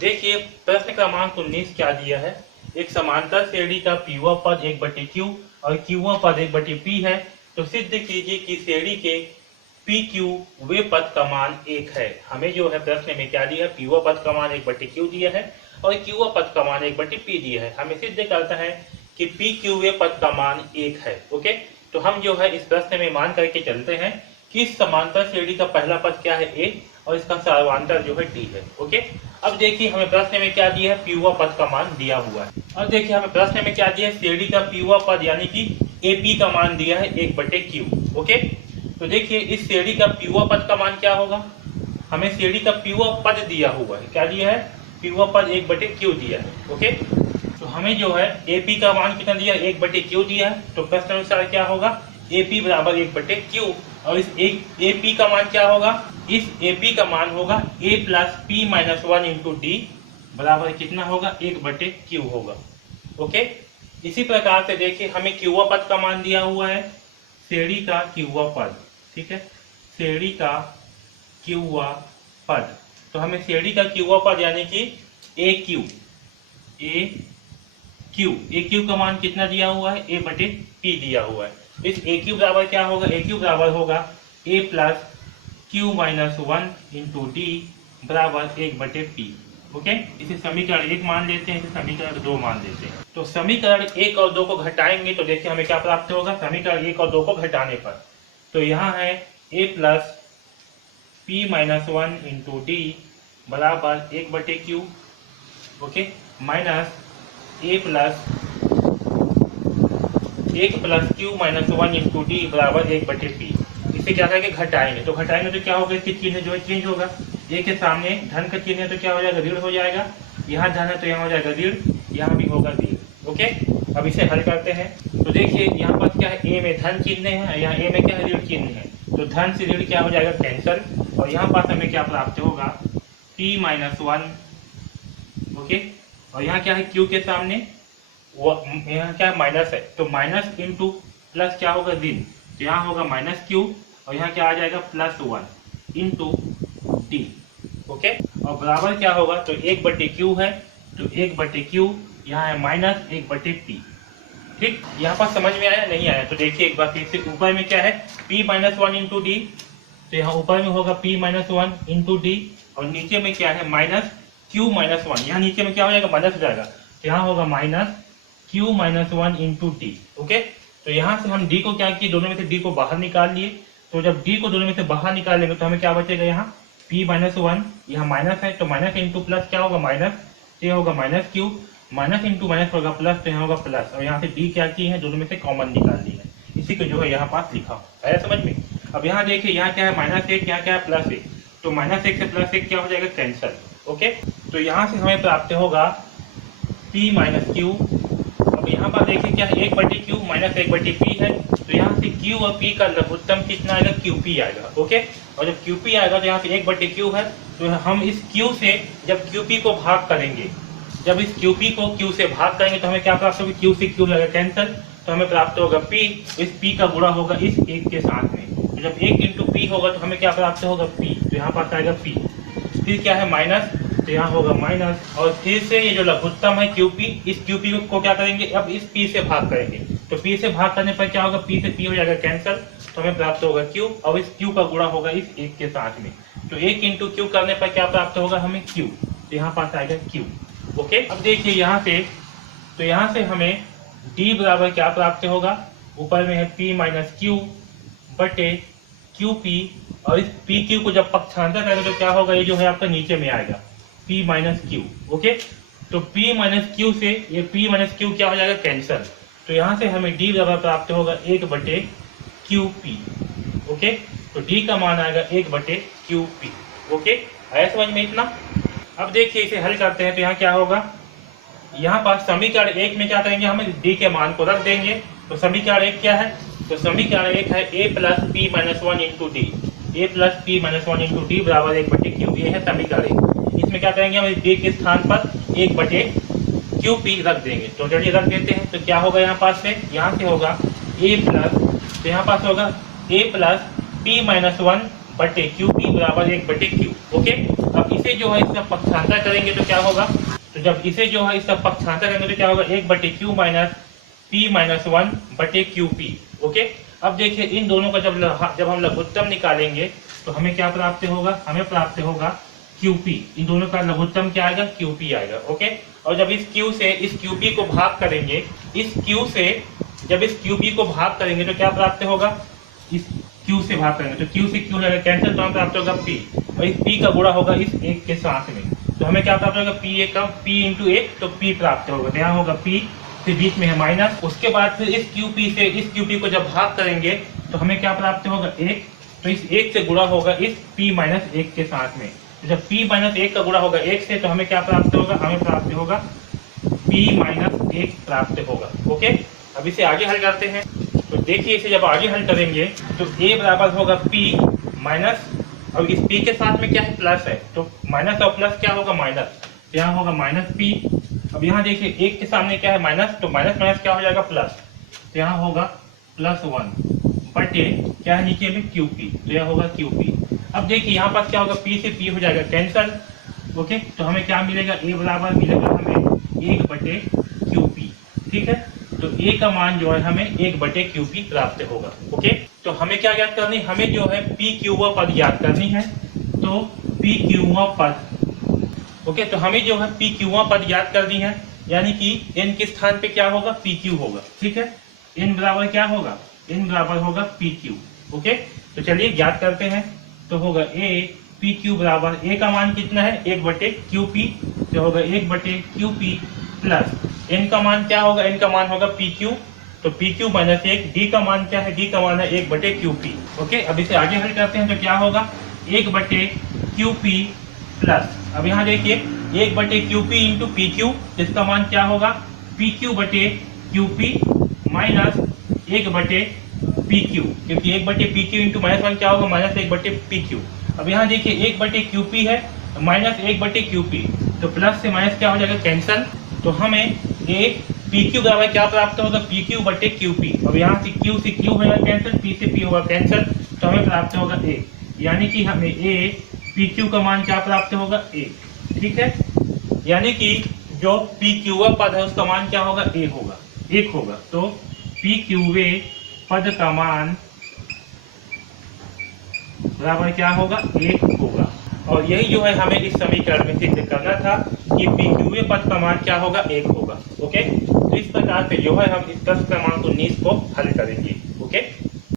देखिए प्रश्न क्रमांक 19 क्या दिया है। एक समांतर श्रेणी का पीवा पद 1/q और क्यूवा पद 1/p है। तो सिद्ध कीजिए कि श्रेणी के पी क्यू वे पद का मान 1 है। हमें जो है प्रश्न में क्या दिया है, पीवा पद का मान 1/q दिया है और क्यूवा पद का मान 1/p दिया है। हमें सिद्ध करता है कि पी क्यू वे पद का मान 1 है। ओके, तो हम जो है इस प्रश्न में मान करके चलते हैं कि इस समांतर श्रेणी का पहला पद क्या है, a, और इसका सर्वांतर जो है d है। ओके, अब देखिए हमें प्रश्न में क्या दिया है, पीवा पद का मान दिया हुआ है। अब देखिए हमें प्रश्न में क्या दिया है, श्रेणी का पीवा पद यानी कि AP का मान दिया है 1/q। ओके, तो देखिए इस श्रेणी का पीवा पद का मान क्या होगा, हमें श्रेणी का पीवा पद दिया हुआ है। क्या दिया है, पीवा पद 1/q दिया है। ओके, तो हमें जो है AP का मान कितना दिया, 1/q दिया है। तो प्रश्न अनुसार क्या होगा, AP बराबर 1/q, और इस AP का मान क्या होगा, इस AP का मान होगा a plus p minus 1 into D बराबर कितना होगा, 1/q होगा। ओके, इसी प्रकार से देखिए हमें क्यूवा पद का मान दिया हुआ है, श्रेणी का क्यूवा पद। ठीक है, श्रेणी का क्यूवा पद, तो हमें श्रेणी का क्यूवा पद यानी कि AQ का मान कितना दिया हुआ है, a/p दिया हुआ है। इस AQ बराबर क्या होगा, AQ बराबर होगा a plus q minus 1 into D बराबर 1/p। ओके, इसे समीकरण 1 मान लेते हैं, इसे समीकरण 2 मान लेते हैं। तो समीकरण 1 और 2 को घटाएंगे तो देखिए हमें क्या प्राप्त होगा, समीकरण 1 और 2 को घटाने पर तो यहाँ है a plus p minus 1 into D बराबर 1/q। Okay, minus a plus 1 plus q minus 1 into D बराबर 1/p। इसे क्या करेंगे, घटाएंगे तो क्या होगा, इसकी चिन्ह जो है चेंज होगा। a के सामने धन का चिन्ह है तो क्या हो जाएगा, ऋण हो जाएगा। यहाँ धन है तो यहाँ हो जाएगा ऋण, यहाँ भी होगा ऋण। ओके, अब इसे हल करते हैं तो देखिए यहाँ पर क्या है, a में धन चिन्ह है, यहाँ a में क्या है, ऋण चिन्ह है। तो धन से ऋण क्या हो जाएगा, कैंसल, और यहाँ पास हमें क्या प्राप्त होगा, p माइनस 1। ओके, और यहाँ क्या है, q के सामने वो यहाँ क्या है, माइनस है, तो माइनस इंटू प्लस क्या होगा, ऋण, तो यहाँ होगा माइनस q, और यहाँ क्या आ जाएगा, प्लस 1 इंटू डी। ओके, और बराबर क्या होगा, तो 1/q है, तो 1/q यहाँ है माइनस 1/p। ठीक, यहाँ पर समझ में आया, नहीं आया तो देखिए एक बार फिर से, ऊपर में क्या है, p माइनस 1 इंटू डी, तो यहाँ ऊपर में होगा p माइनस 1 इंटू डी, और नीचे में क्या है, माइनस q माइनस 1, यहाँ नीचे में क्या हो जाएगा, माइनस हो जाएगा, तो यहाँ होगा minus q minus 1 into D. Okay, तो यहाँ से हम d को क्या किए, दोनों में से d को बाहर निकाल लिए। तो जब d को दोनों में से बाहर निकालेंगे तो हमें क्या बचेगा, यहाँ p माइनस 1, यहाँ माइनस है तो माइनस इंटू प्लस क्या होगा, माइनस, तो यह होगा minus q, minus into minus होगा प्लस, तो यहाँ होगा प्लस, और यहाँ से d क्या की है, दोनों में से कॉमन निकाल ली है, इसी को जो है यहाँ पास लिखा है समझ में। अब यहाँ देखिए, यहाँ क्या है, -1, यहाँ क्या है, +1, तो -1 से +1 क्या हो जाएगा, कैंसल। ओके, तो यहाँ से हमें प्राप्त होगा p माइनस q। अब यहाँ पर देखिए क्या है, 1/q माइनस 1/p है, तो यहाँ से q और p का लघुत्तम कितना आएगा, qp आएगा। ओके, और जब qp आएगा तो यहाँ से 1/q है, तो हम इस q से जब qp को भाग करेंगे, जब इस qp को q से भाग करेंगे तो हमें क्या प्राप्त होगा, q से q लगेगा कैंसल, तो हमें प्राप्त होगा p, इस p का गुणा होगा इस 1 के साथ में, तो जब 1 इंटू p होगा तो हमें क्या प्राप्त होगा, p, तो यहाँ पास आएगा p, फिर क्या है माइनस, तो यहाँ होगा माइनस, और फिर से ये जो लघुत्तम है QP, इस QP को क्या करेंगे, अब इस P से भाग करेंगे, तो P से भाग करने पर क्या होगा, P से P हो जाएगा कैंसल, तो हमें प्राप्त होगा Q, और इस Q का गुणा होगा इस 1 के साथ में, तो 1 इंटू Q करने पर क्या प्राप्त होगा हमें, Q, तो यहाँ पास आएगा Q। ओके, अब देखिए यहाँ से, तो यहाँ से हमें D बराबर क्या प्राप्त होगा, ऊपर में है P माइनस Q बटे QP, और इस PQ को जब पक्षांतर करेंगे तो क्या होगा, ये जो है आपका नीचे में आएगा p माइनस क्यू। ओके, तो p माइनस क्यू से ये p माइनस क्यू क्या हो जाएगा, कैंसल, तो यहाँ से हमें d बराबर प्राप्त होगा 1/QP। ओके, तो d का मान आएगा 1/QP। ओके, आया समझ में इतना। अब देखिए इसे हल करते हैं तो यहाँ क्या होगा, यहाँ पास समीकरण 1 में क्या करेंगे, हम d के मान को रख देंगे, तो समीकरण 1 क्या है, तो समीकरण 1 है a plus p minus 1 into D, a plus p minus 1 into D बराबर 1/q, ये है समीकरण 1। इसमें क्या करेंगे, हम d के स्थान पर 1/QP रख देंगे, तो चलिए रख देते हैं, तो क्या होगा यहाँ पास से, यहाँ से होगा a प्लस, तो यहाँ पास होगा a प्लस p माइनस 1 बटे क्यू पी बराबर 1 बटे क्यू। ओके, अब इसे जो है इसका पक्षांतर करेंगे तो क्या होगा, तो जब इसे जो है इसका पक्षांतर करेंगे तो क्या होगा, 1 बटे क्यू माइनस पी माइनस 1 बटे क्यू पी। ओके, अब देखिए इन दोनों का जब हम लघुत्तम निकालेंगे तो हमें क्या प्राप्त होगा, हमें प्राप्त होगा QP। इन दोनों का लघुत्तम क्या आएगा, QP आएगा। ओके, और जब इस Q से इस QP को भाग करेंगे, इस Q से जब इस QP को भाग करेंगे तो क्या प्राप्त होगा, इस Q से भाग करेंगे तो Q से Q जाएगा कैंसिल, तो हमें प्राप्त होगा P, और इस P का गुणा होगा इस 1 के साथ में, तो हमें क्या प्राप्त होगा, P का P इंटू 1, तो P प्राप्त होगा। तो यहाँ होगा P से बीच में है माइनस, उसके बाद फिर इस QP से इस QP को जब भाग करेंगे तो हमें क्या प्राप्त होगा, 1, तो इस 1 से गुणा होगा इस P माइनस 1 के साथ में, तो जब P माइनस 1 का गुणा होगा 1 से तो हमें क्या प्राप्त होगा, हमें प्राप्त होगा P माइनस 1 प्राप्त होगा। ओके, अब इसे आगे हल करते हैं, तो देखिए इसे जब आगे हल करेंगे तो A बराबर होगा P माइनस, अब इस P के साथ में क्या है, प्लस है, तो माइनस और प्लस क्या होगा, माइनस, तो यहाँ होगा माइनस P। अब यहाँ देखिए 1 के सामने क्या है, माइनस, तो माइनस माइनस क्या हो जाएगा, प्लस, तो यहाँ होगा प्लस 1 बटे क्या है नीचे में QP, तो यह होगा QP। अब देखिए यहाँ पर क्या होगा, P से P हो जाएगा कैंसल। ओके, तो हमें क्या मिलेगा, A बराबर मिलेगा हमें 1 बटे QP। ठीक है, तो A का मान जो है हमें 1 बटे QP प्राप्त होगा। ओके, तो हमें क्या ज्ञात करनी, हमें जो है P क्यूवा पद ज्ञात करनी है, तो P क्यूवा पद। ओके, तो हमें जो है P क्यूवा पद ज्ञात करनी है, यानी कि N के स्थान पे क्या होगा, PQ होगा। ठीक है, N बराबर क्या होगा, N बराबर होगा PQ। ओके, तो चलिए ज्ञात करते हैं, तो होगा A PQ बराबर A का मान कितना है, 1 बटे QP, तो होगा 1 बटे QP प्लस N का मान क्या होगा, N का मान होगा PQ, तो PQ माइनस 1, D का मान क्या है, D का मान है 1 बटे QP। ओके, अब इसे आगे हल करते हैं तो क्या होगा, 1 बटे QP प्लस, अब यहाँ देखिए 1 बटे QP इंटू PQ, जिसका मान क्या होगा, PQ बटे QP माइनस 1 बटे PQ, क्योंकि 1 बटे PQ इंटू माइनस 1 क्या होगा, माइनस 1 बटे PQ। अब यहाँ देखिए 1 बटे QP है माइनस 1 बटे QP, तो प्लस से माइनस क्या हो जाएगा, कैंसल, तो हमें PQ बराबर क्या प्राप्त होगा, PQ बटे QP। अब यहाँ से Q होगा कैंसिल, P से P होगा कैंसिल, तो हमें प्राप्त होगा A, यानी कि हमें PQ का मान क्या प्राप्त होगा, 1। ठीक है, यानी कि जो PQ पद है उसका मान क्या होगा, 1 होगा, 1 होगा, तो PQ पद का मान बराबर क्या होगा, 1 होगा। और यही जो है हमें इस समीकरण में सिद्ध करना था कि PQ पद का मान क्या होगा, 1 होगा। ओके, तो इस प्रकार से जो है हम इस प्रश्न क्रमांक 19 को हल करेंगे।